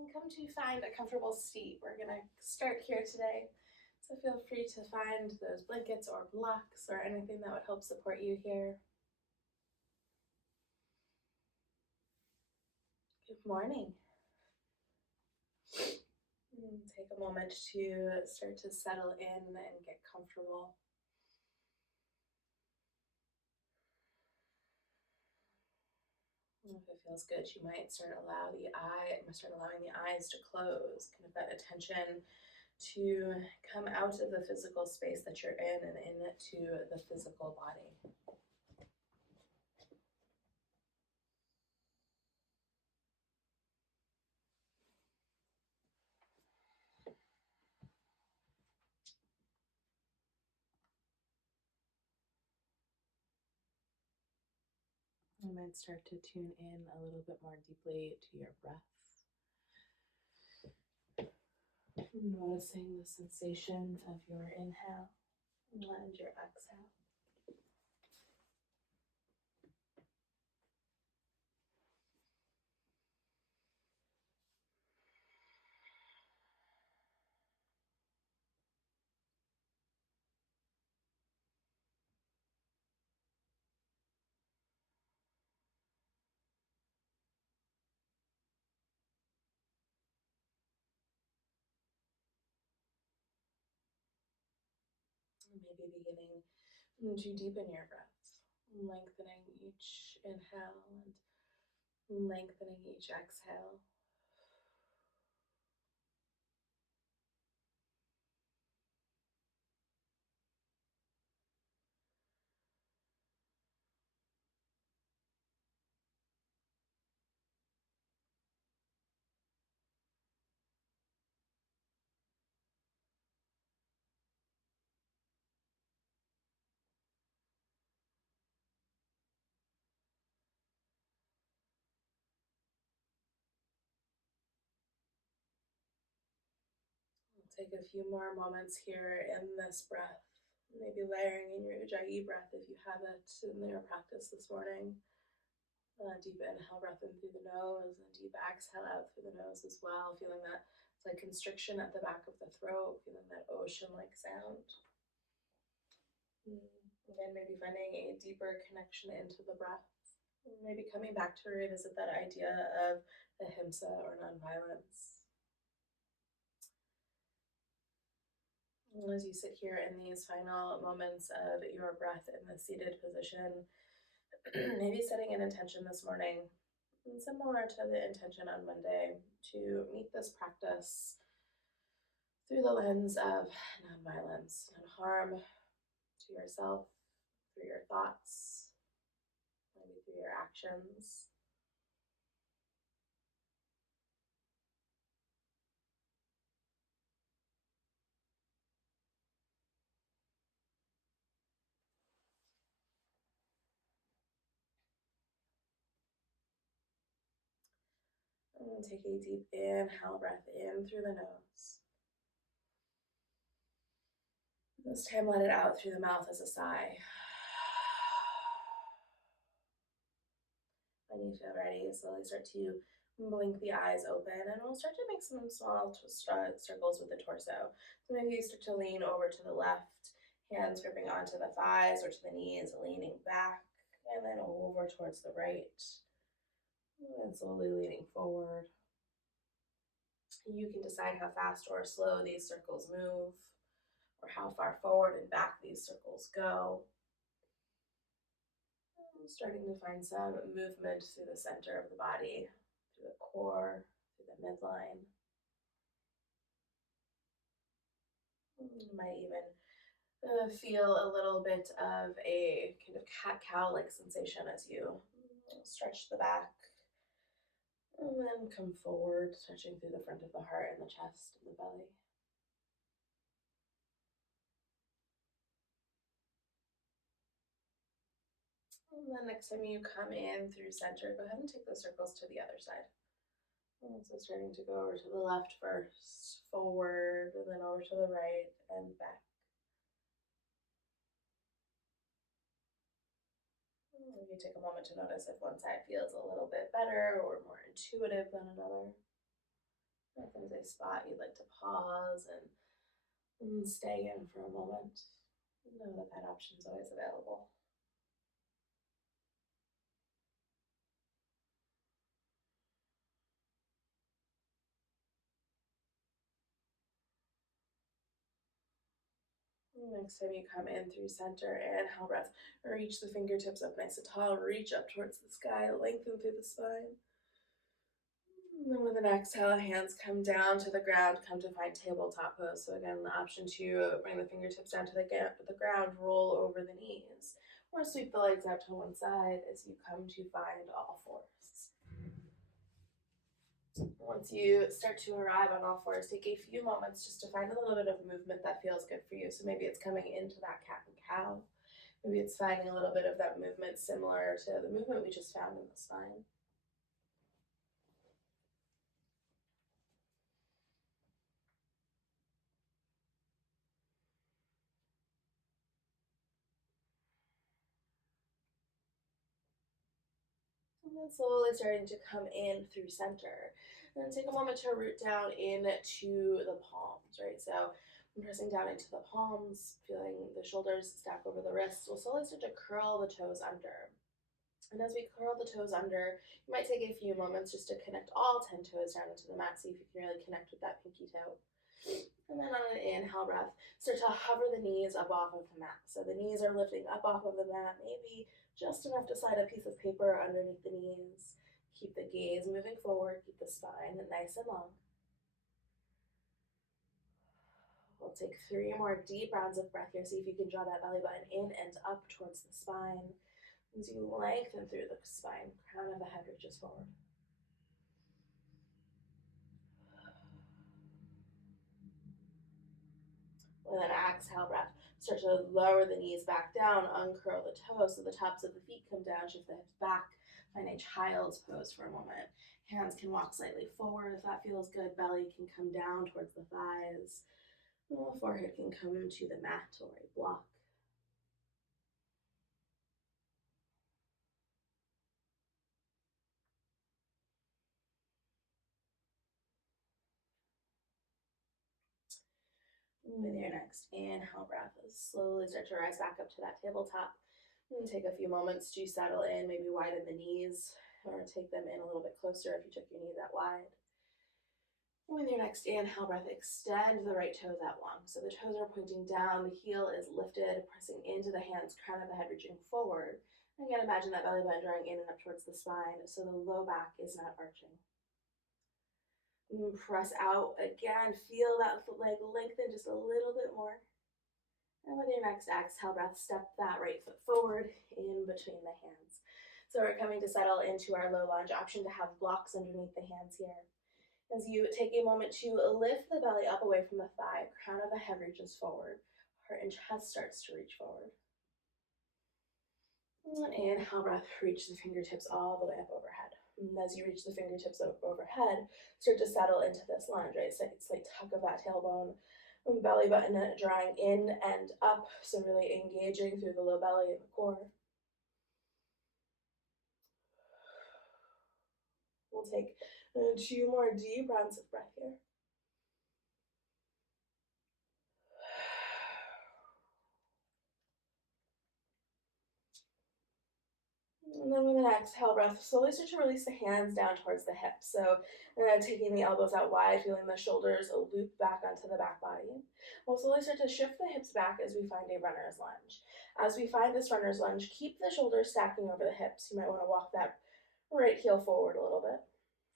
and come to find a comfortable seat. We're going to start here today. So feel free to find those blankets or blocks or anything that would help support you here. Good morning. Take a moment to start to settle in and get comfortable. If it feels good, you might start allowing the eyes to close, kind of that attention to come out of the physical space that you're in and into the physical body. You might start to tune in a little bit more deeply to your breath. Noticing the sensations of your inhale and your exhale. Maybe beginning to deepen your breath, lengthening each inhale and lengthening each exhale. Take a few more moments here in this breath, maybe layering in your Ujjayi breath if you have it in your practice this morning. Deep inhale, breath in through the nose, and deep exhale out through the nose as well, feeling that like constriction at the back of the throat, feeling that ocean-like sound. Again, maybe finding a deeper connection into the breath. Maybe coming back to revisit that idea of ahimsa or nonviolence. As you sit here in these final moments of your breath in the seated position, maybe setting an intention this morning, similar to the intention on Monday, to meet this practice through the lens of nonviolence, non-harm to yourself, through your thoughts, maybe through your actions. And take a deep inhale, breath in through the nose. This time let it out through the mouth as a sigh. When you feel ready, slowly start to blink the eyes open, and we'll start to make some small circles with the torso. So maybe you start to lean over to the left, hands gripping onto the thighs or to the knees, leaning back, and then over towards the right, and slowly leaning forward. You can decide how fast or slow these circles move, or how far forward and back these circles go. Starting to find some movement through the center of the body, through the core, through the midline. You might even feel a little bit of a kind of cat-cow-like sensation as you stretch the back and then come forward, stretching through the front of the heart and the chest and the belly. And then next time you come in through center, go ahead and take those circles to the other side. And so starting to go over to the left first, forward, and then over to the right and back. You take a moment to notice if one side feels a little bit better or more intuitive than another. If there's a spot you'd like to pause and stay in for a moment, know that that option is always available. Next time you come in through center, inhale, breath, reach the fingertips up nice and tall, reach up towards the sky, lengthen through the spine. And then with an exhale, hands come down to the ground, come to find tabletop pose. So again, the option to bring the fingertips down to the ground, roll over the knees, or sweep the legs out to one side as you come to find all fours. Once you start to arrive on all fours, take a few moments just to find a little bit of movement that feels good for you. So maybe it's coming into that cat and cow. Maybe it's finding a little bit of that movement similar to the movement we just found in the spine. And then slowly starting to come in through center. And then take a moment to root down into the palms, right? So I'm pressing down into the palms, feeling the shoulders stack over the wrists. We'll slowly start to curl the toes under. And as we curl the toes under, you might take a few moments just to connect all 10 toes down into the mat. See if you can really connect with that pinky toe. And then on an inhale breath, start to hover the knees up off of the mat. So the knees are lifting up off of the mat, maybe just enough to slide a piece of paper underneath the knees. Keep the gaze moving forward, keep the spine nice and long. We'll take 3 more deep rounds of breath here. See if you can draw that belly button in and up towards the spine. As you lengthen through the spine, crown of the head reaches forward. With an exhale breath, start to lower the knees back down, uncurl the toes so the tops of the feet come down, shift the hips back, find a child's pose for a moment. Hands can walk slightly forward if that feels good. Belly can come down towards the thighs. The forehead can come to the mat or a block. With your next inhale breath, slowly start to rise back up to that tabletop. And take a few moments to settle in, maybe widen the knees or take them in a little bit closer if you took your knees that wide. With your next inhale breath, extend the right toes out long. So the toes are pointing down, the heel is lifted, pressing into the hands, crown of the head reaching forward. Again, imagine that belly button drawing in and up towards the spine so the low back is not arching. Press out again, feel that leg lengthen just a little bit more. And with your next exhale breath, step that right foot forward in between the hands. So we're coming to settle into our low lunge, option to have blocks underneath the hands here. As you take a moment to lift the belly up away from the thigh, crown of the head reaches forward, heart and chest starts to reach forward. And inhale breath, reach the fingertips all the way up overhead. And as you reach the fingertips up overhead, start to settle into this lunge, right? So it's like tuck of that tailbone, belly button drawing in and up, so really engaging through the low belly and the core. We'll take 2 more deep rounds of breath here. And then with an exhale breath, slowly start to release the hands down towards the hips. So taking the elbows out wide, feeling the shoulders loop back onto the back body. We'll slowly start to shift the hips back as we find a runner's lunge. As we find this runner's lunge, keep the shoulders stacking over the hips. You might want to walk that right heel forward a little bit.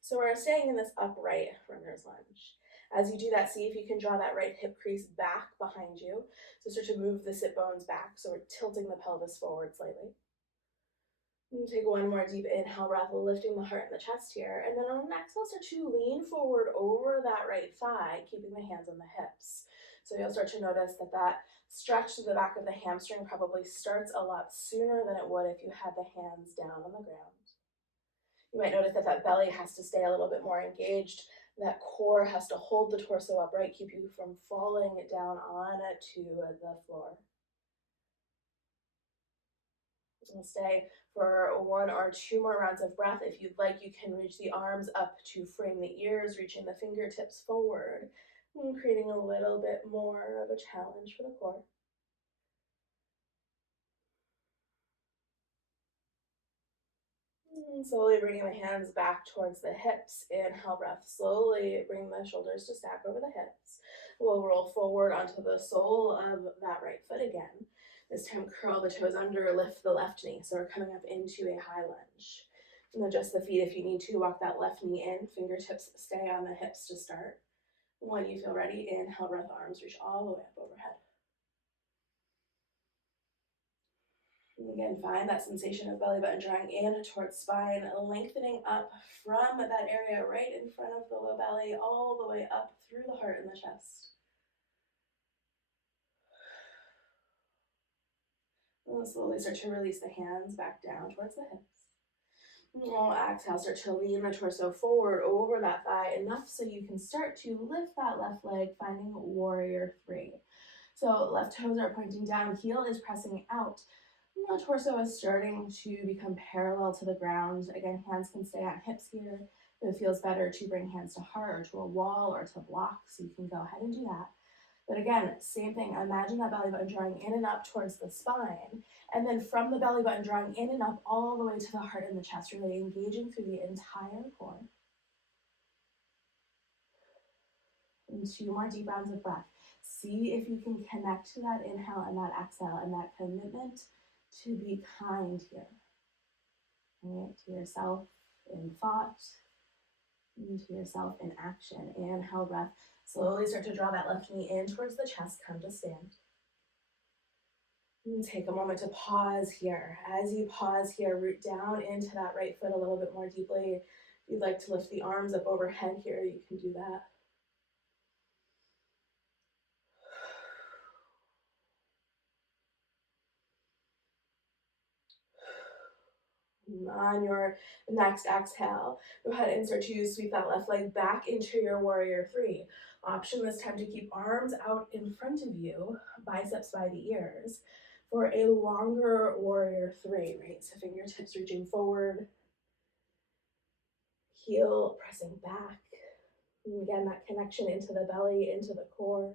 So we're staying in this upright runner's lunge. As you do that, see if you can draw that right hip crease back behind you. So start to move the sit bones back. So we're tilting the pelvis forward slightly. And take 1 more deep inhale breath, lifting the heart and the chest here. And then on the exhale, start to lean forward over that right thigh, keeping the hands on the hips. So you'll start to notice that that stretch to the back of the hamstring probably starts a lot sooner than it would if you had the hands down on the ground. You might notice that that belly has to stay a little bit more engaged. That core has to hold the torso upright, keep you from falling down onto the floor. We'll stay For 1 or 2 more rounds of breath, if you'd like, you can reach the arms up to frame the ears, reaching the fingertips forward, and creating a little bit more of a challenge for the core. And slowly bringing the hands back towards the hips. Inhale, breath. Slowly bring the shoulders to stack over the hips. We'll roll forward onto the sole of that right foot again. This time, curl the toes under, lift the left knee. So we're coming up into a high lunge. And adjust the feet if you need to. Walk that left knee in. Fingertips stay on the hips to start. When you feel ready, inhale, breath, arms reach all the way up overhead. And again, find that sensation of belly button drawing in towards spine, lengthening up from that area right in front of the low belly, all the way up through the heart and the chest. And we'll slowly start to release the hands back down towards the hips. And we'll exhale, start to lean the torso forward over that thigh, enough so you can start to lift that left leg, finding warrior 3. So left toes are pointing down, heel is pressing out. The torso is starting to become parallel to the ground. Again, hands can stay on hips here. If it feels better to bring hands to heart or to a wall or to block, so you can go ahead and do that. But again, same thing. Imagine that belly button drawing in and up towards the spine. And then from the belly button drawing in and up all the way to the heart and the chest, really engaging through the entire core. And 2 more deep rounds of breath. See if you can connect to that inhale and that exhale and that commitment to be kind here, right? To yourself in thought, and to yourself in action. Inhale, breath. Slowly start to draw that left knee in towards the chest, come to stand. And take a moment to pause here. As you pause here, root down into that right foot a little bit more deeply. If you'd like to lift the arms up overhead here, you can do that. On your next exhale, go ahead and start to sweep that left leg back into your warrior 3. Option this time to keep arms out in front of you, biceps by the ears, for a longer warrior 3, right? So fingertips reaching forward, heel pressing back. And again, that connection into the belly, into the core.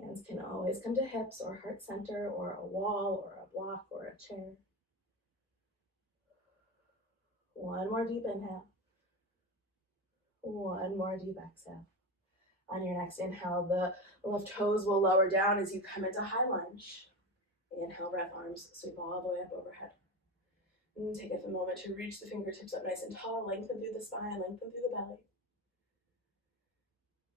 Hands can always come to hips or heart center or a wall or a block or a chair. 1 more deep inhale. 1 more deep exhale. On your next inhale, the left toes will lower down as you come into high lunge. Inhale, breath, arms sweep all the way up overhead. And take a moment to reach the fingertips up nice and tall, lengthen through the spine, lengthen through the belly.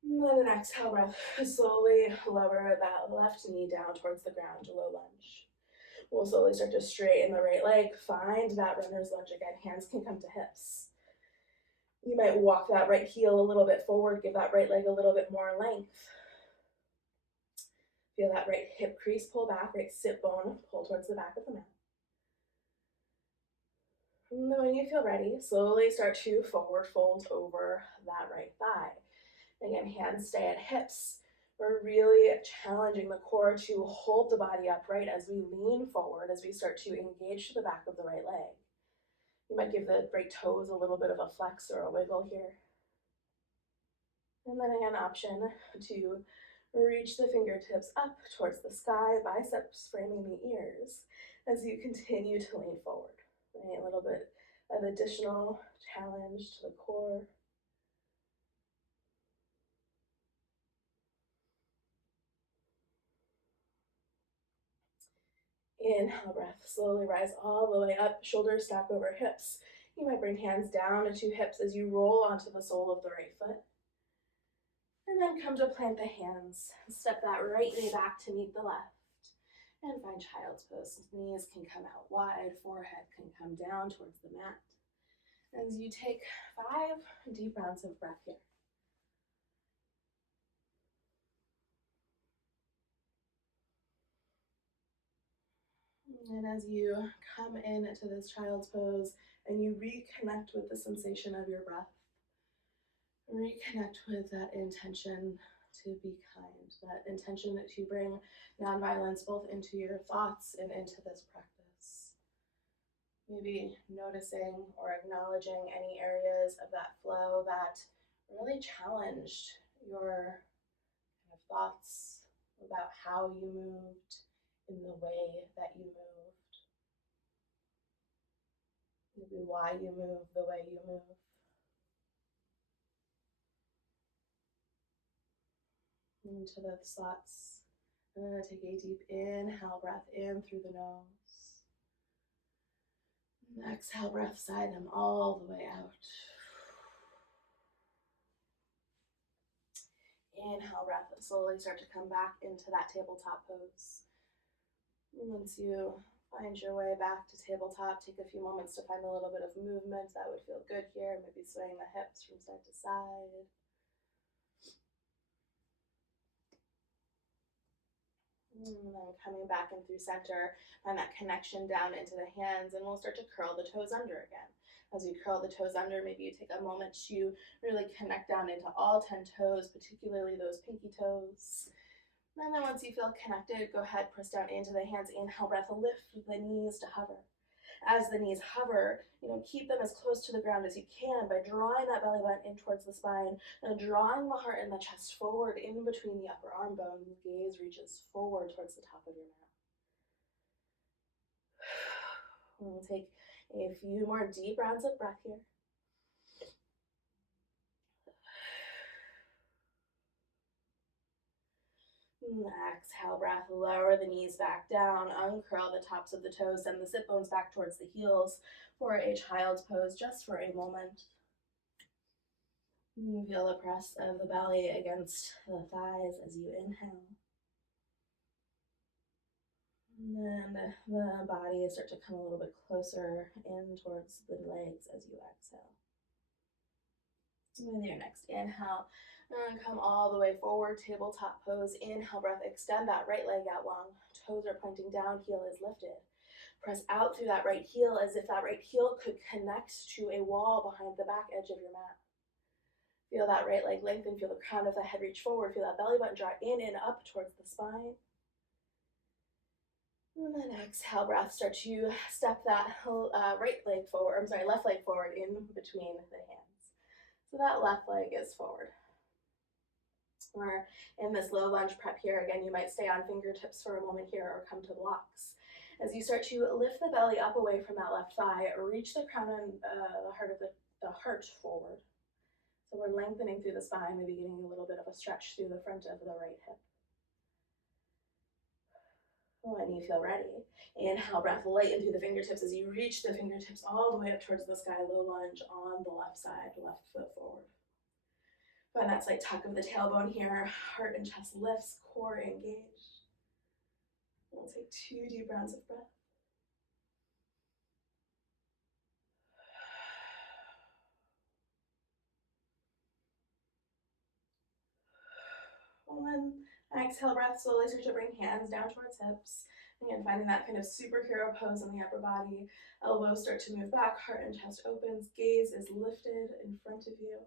And then an exhale breath, slowly lower that left knee down towards the ground, low lunge. We'll slowly start to straighten the right leg, find that runner's lunge again. Hands can come to hips. You might walk that right heel a little bit forward, give that right leg a little bit more length. Feel that right hip crease pull back, right sit bone pull towards the back of the mat. And then when you feel ready, slowly start to forward fold over that right thigh. Again, hands stay at hips. We're really challenging the core to hold the body upright as we lean forward, as we start to engage to the back of the right leg. You might give the right toes a little bit of a flex or a wiggle here. And then again, option to reach the fingertips up towards the sky, biceps framing the ears as you continue to lean forward. Right? A little bit of additional challenge to the core. Inhale, breath, slowly rise all the way up, shoulders stack over hips. You might bring hands down to hips as you roll onto the sole of the right foot. And then come to plant the hands. Step that right knee back to meet the left. And find child's pose. Knees can come out wide, forehead can come down towards the mat. As you take 5 deep rounds of breath here. And as you come into this child's pose and you reconnect with the sensation of your breath, reconnect with that intention to be kind, that intention to bring nonviolence both into your thoughts and into this practice. Maybe noticing or acknowledging any areas of that flow that really challenged your kind of thoughts about how you moved in the way that you moved. Maybe why you move the way you move. Into those thoughts. I'm going to take a deep inhale breath in through the nose. And exhale breath, sigh them all the way out. Inhale breath, slowly start to come back into that tabletop pose. And once you find your way back to tabletop, take a few moments to find a little bit of movement that would feel good here. Maybe swaying the hips from side to side. And then coming back in through center, find that connection down into the hands, and we'll start to curl the toes under again. As you curl the toes under, maybe you take a moment to really connect down into all 10 toes, particularly those pinky toes. And then once you feel connected, go ahead, press down into the hands, inhale breath, lift the knees to hover. As the knees hover, keep them as close to the ground as you can by drawing that belly button in towards the spine and drawing the heart and the chest forward in between the upper arm bones. The gaze reaches forward towards the top of your mat. We'll take a few more deep rounds of breath here. Exhale breath, lower the knees back down, uncurl the tops of the toes, send the sit bones back towards the heels for a child's pose just for a moment. Feel the press of the belly against the thighs as you inhale. And then the body start to come a little bit closer in towards the legs as you exhale. With your next inhale, and come all the way forward, tabletop pose. Inhale breath, extend that right leg out long. Toes are pointing down, heel is lifted. Press out through that right heel as if that right heel could connect to a wall behind the back edge of your mat. Feel that right leg lengthen, feel the crown of the head reach forward, feel that belly button draw in and up towards the spine. And then exhale breath, start to step that left leg forward in between the hands. So that left leg is forward. Or in this low lunge prep here, again, you might stay on fingertips for a moment here or come to blocks. As you start to lift the belly up away from that left thigh, reach the crown and the heart forward. So we're lengthening through the spine, maybe getting a little bit of a stretch through the front of the right hip. When you feel ready, inhale breath, lighten through the fingertips as you reach the fingertips all the way up towards the sky, low lunge on the left side, left foot forward. Find that slight tuck of the tailbone here, heart and chest lifts, core engaged. We'll take 2 deep rounds of breath. And then exhale breath, slowly start to bring hands down towards hips. Again, finding that kind of superhero pose in the upper body. Elbows start to move back, heart and chest opens, gaze is lifted in front of you.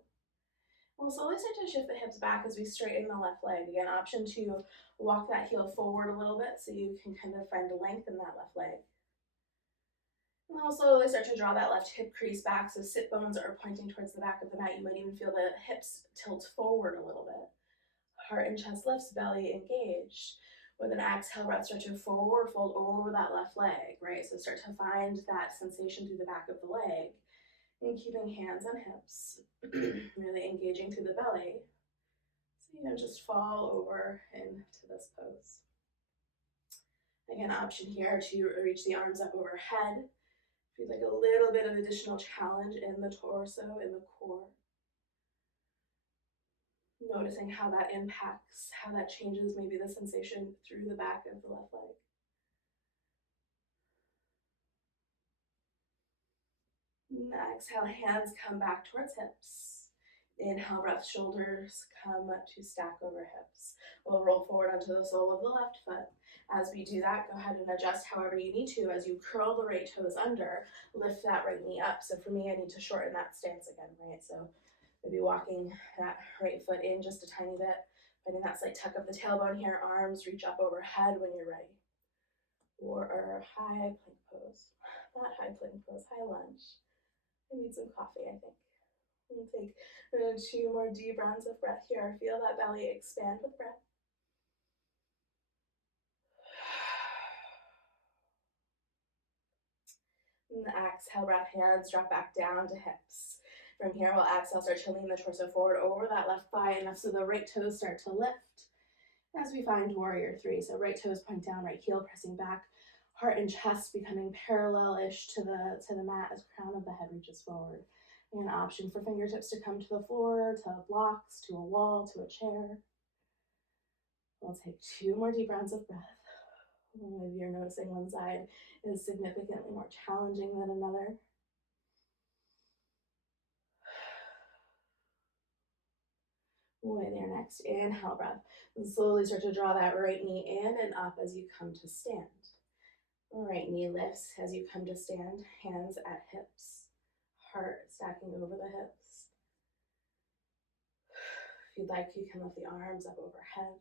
We'll slowly start to shift the hips back as we straighten the left leg. Again, option to walk that heel forward a little bit so you can kind of find length in that left leg. And then we'll slowly start to draw that left hip crease back so sit bones are pointing towards the back of the mat. You might even feel the hips tilt forward a little bit. Heart and chest lifts, belly engaged. With an exhale breath, start to forward fold over that left leg, right? So start to find that sensation through the back of the leg. And keeping hands on hips, really engaging through the belly. So you don't just fall over into this pose. Again, option here to reach the arms up overhead. Feel like a little bit of additional challenge in the torso, in the core. Noticing how that impacts, how that changes maybe the sensation through the back of the left leg. Exhale, hands come back towards hips. Inhale, breath, shoulders come to stack over hips. We'll roll forward onto the sole of the left foot. As we do that, go ahead and adjust however you need to. As you curl the right toes under, lift that right knee up. So for me, I need to shorten that stance again, right? So maybe walking that right foot in just a tiny bit, Finding that slight tuck of the tailbone here, arms reach up overhead when you're ready. Or high plank pose. Not high plank pose, high lunge. I need some coffee, I think. We'll take 2 more deep rounds of breath here. Feel that belly expand with breath. And the exhale, breath, hands drop back down to hips. From here, we'll exhale, start to lean the torso forward over that left thigh, enough so the right toes start to lift. As we find warrior 3, so right toes point down, right heel pressing back, heart and chest becoming parallel-ish to the mat as crown of the head reaches forward. An option for fingertips to come to the floor, to blocks, to a wall, to a chair. We'll take 2 more deep rounds of breath. Maybe you're noticing one side is significantly more challenging than another. With your next inhale breath, and slowly start to draw that right knee in and up as you come to stand. Right knee lifts as you come to stand, hands at hips, heart stacking over the hips. If you'd like, you can lift the arms up overhead.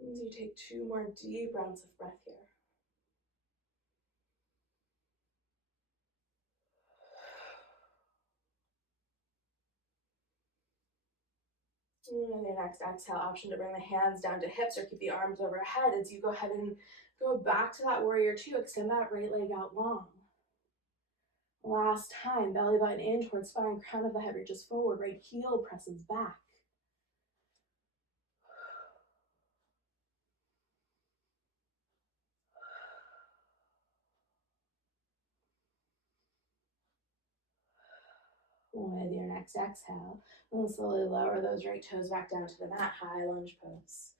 As you take 2 more deep rounds of breath here. And your next exhale, option to bring the hands down to hips or keep the arms overhead as you go ahead and go back to that warrior 2. Extend that right leg out long. Last time, belly button in towards spine, crown of the head reaches forward, right heel presses back. With your next exhale, and slowly lower those right toes back down to the mat, high lunge pose.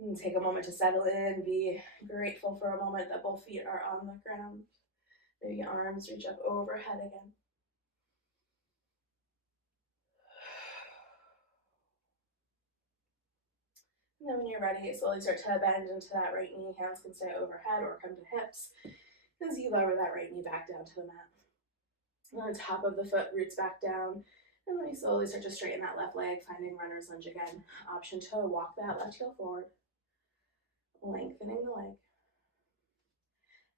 And take a moment to settle in, be grateful for a moment that both feet are on the ground. Maybe arms reach up overhead again. And then when you're ready, slowly start to bend into that right knee. Hands can stay overhead or come to hips as you lower that right knee back down to the mat. And the top of the foot roots back down. And then you slowly start to straighten that left leg, finding runner's lunge again. Option to walk that left heel forward, lengthening the leg.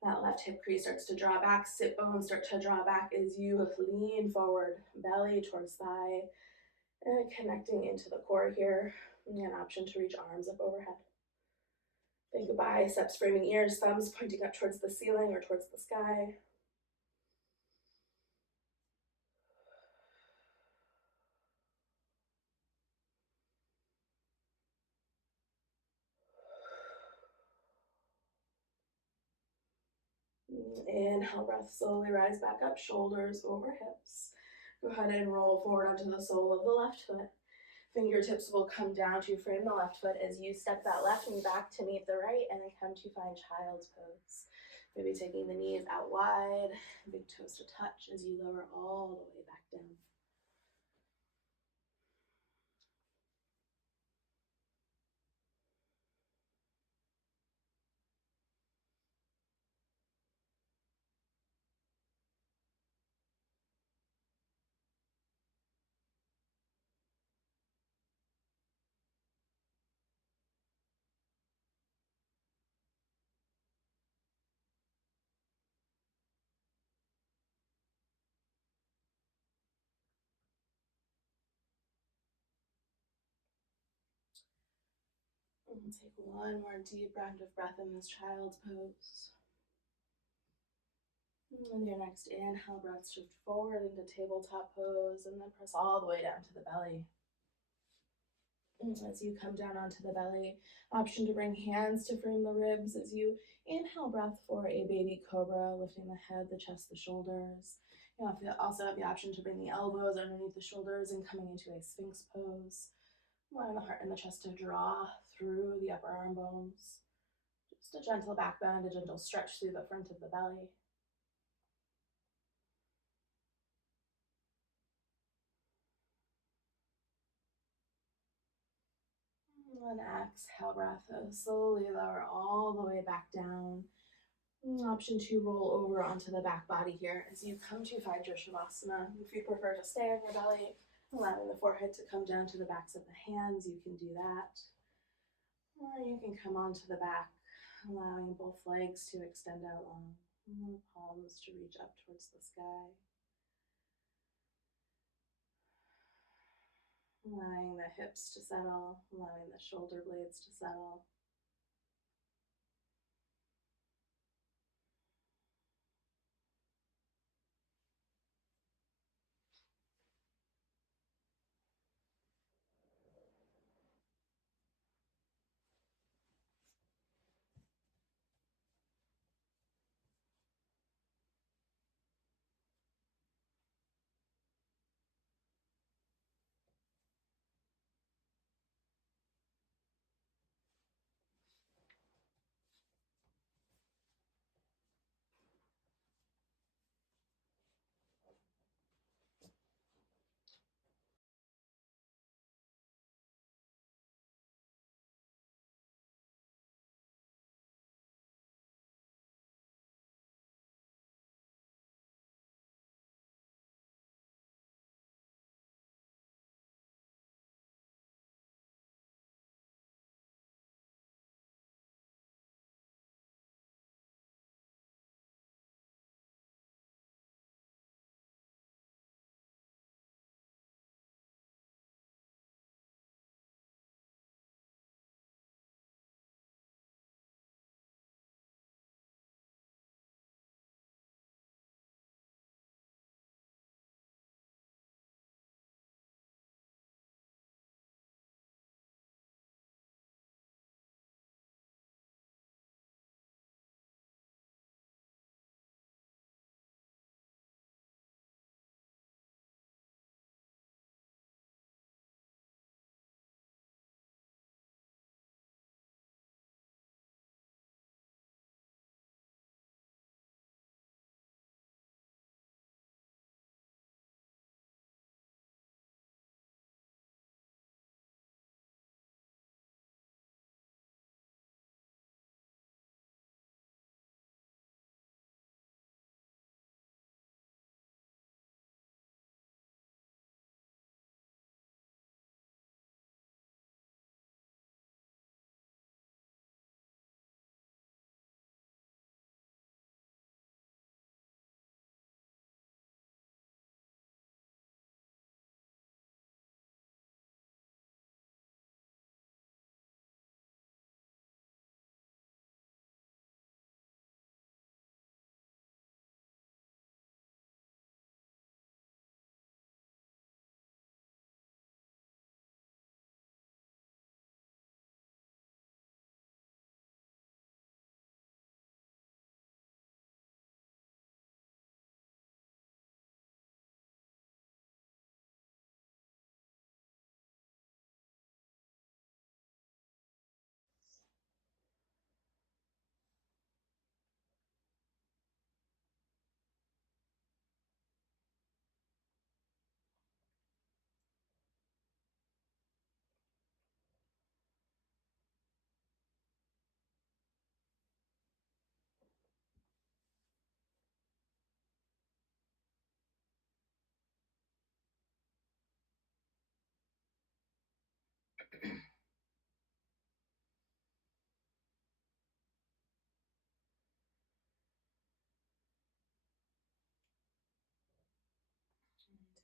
That left hip crease starts to draw back, sit bones start to draw back as you lean forward, belly towards thigh, and connecting into the core here. An option to reach arms up overhead. Think biceps framing ears, thumbs pointing up towards the ceiling or towards the sky. Inhale, breath, slowly rise back up, shoulders over hips. Go ahead and roll forward onto the sole of the left foot. Fingertips will come down to frame the left foot as you step that left knee back to meet the right and then come to find child's pose. Maybe taking the knees out wide, big toes to touch as you lower all the way back down. And take one more deep round of breath in this child's pose. And your next inhale, breath shift forward into tabletop pose and then press all the way down to the belly. And as you come down onto the belly, option to bring hands to frame the ribs as you inhale breath for a baby cobra, lifting the head, the chest, the shoulders. You also have the option to bring the elbows underneath the shoulders and coming into a sphinx pose. Allowing the heart and the chest to draw through the upper arm bones. Just a gentle back bend, a gentle stretch through the front of the belly. And exhale, breath, slowly lower all the way back down. Option to roll over onto the back body here as you come to find your Shavasana. If you prefer to stay on your belly, Allowing the forehead to come down to the backs of the hands, you can do that. Or you can come onto the back, allowing both legs to extend out long, palms to reach up towards the sky. Allowing the hips to settle, allowing the shoulder blades to settle.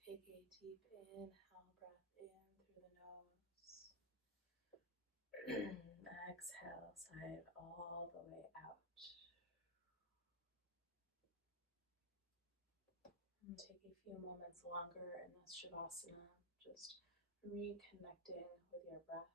And take a deep inhale breath in through the nose. Exhale, sigh it all the way out. And take a few moments longer in this Shavasana, just reconnecting with your breath.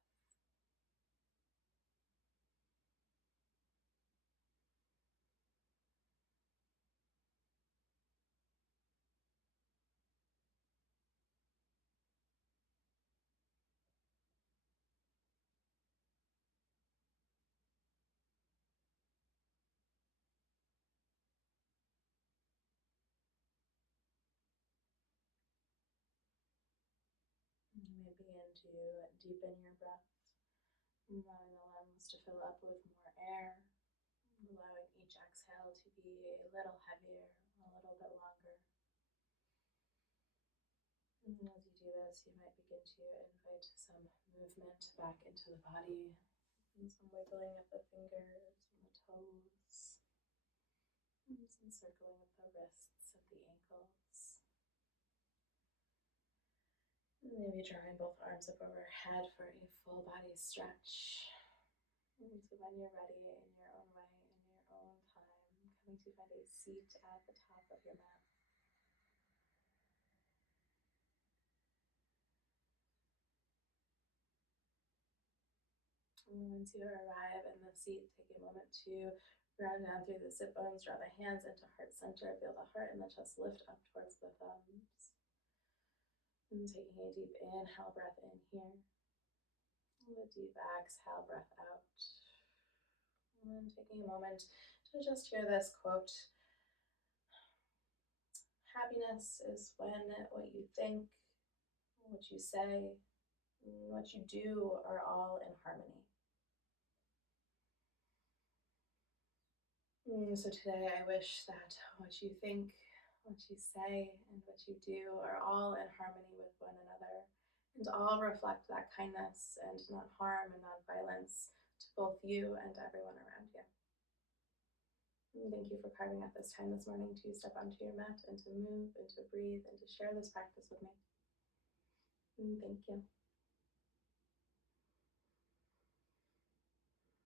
You may begin to deepen your breath, allowing the lungs to fill up with more air, allowing each exhale to be a little heavier, a little bit longer. And as you do as you might begin to invite some movement back into the body, and some wiggling of the fingers and the toes, and some circling of the wrists of the ankles. And maybe drawing both arms up overhead for a full body stretch. And so when you're ready in your own way, in your own time, coming to find a seat at the top of your mat. And once you arrive in the seat, take a moment to ground down through the sit bones, draw the hands into heart center, feel the heart and the chest lift up towards the thumbs. And taking a deep inhale breath in here. And a deep exhale breath out. And taking a moment to just hear this quote. Happiness is when what you think, what you say, what you do are all in harmony. So today I wish that what you think, what you say, and what you do are all in harmony with one another, and all reflect that kindness and not harm and non-violence to both you and everyone around you. And thank you for carving out this time this morning to step onto your mat and to move and to breathe and to share this practice with me. And thank you.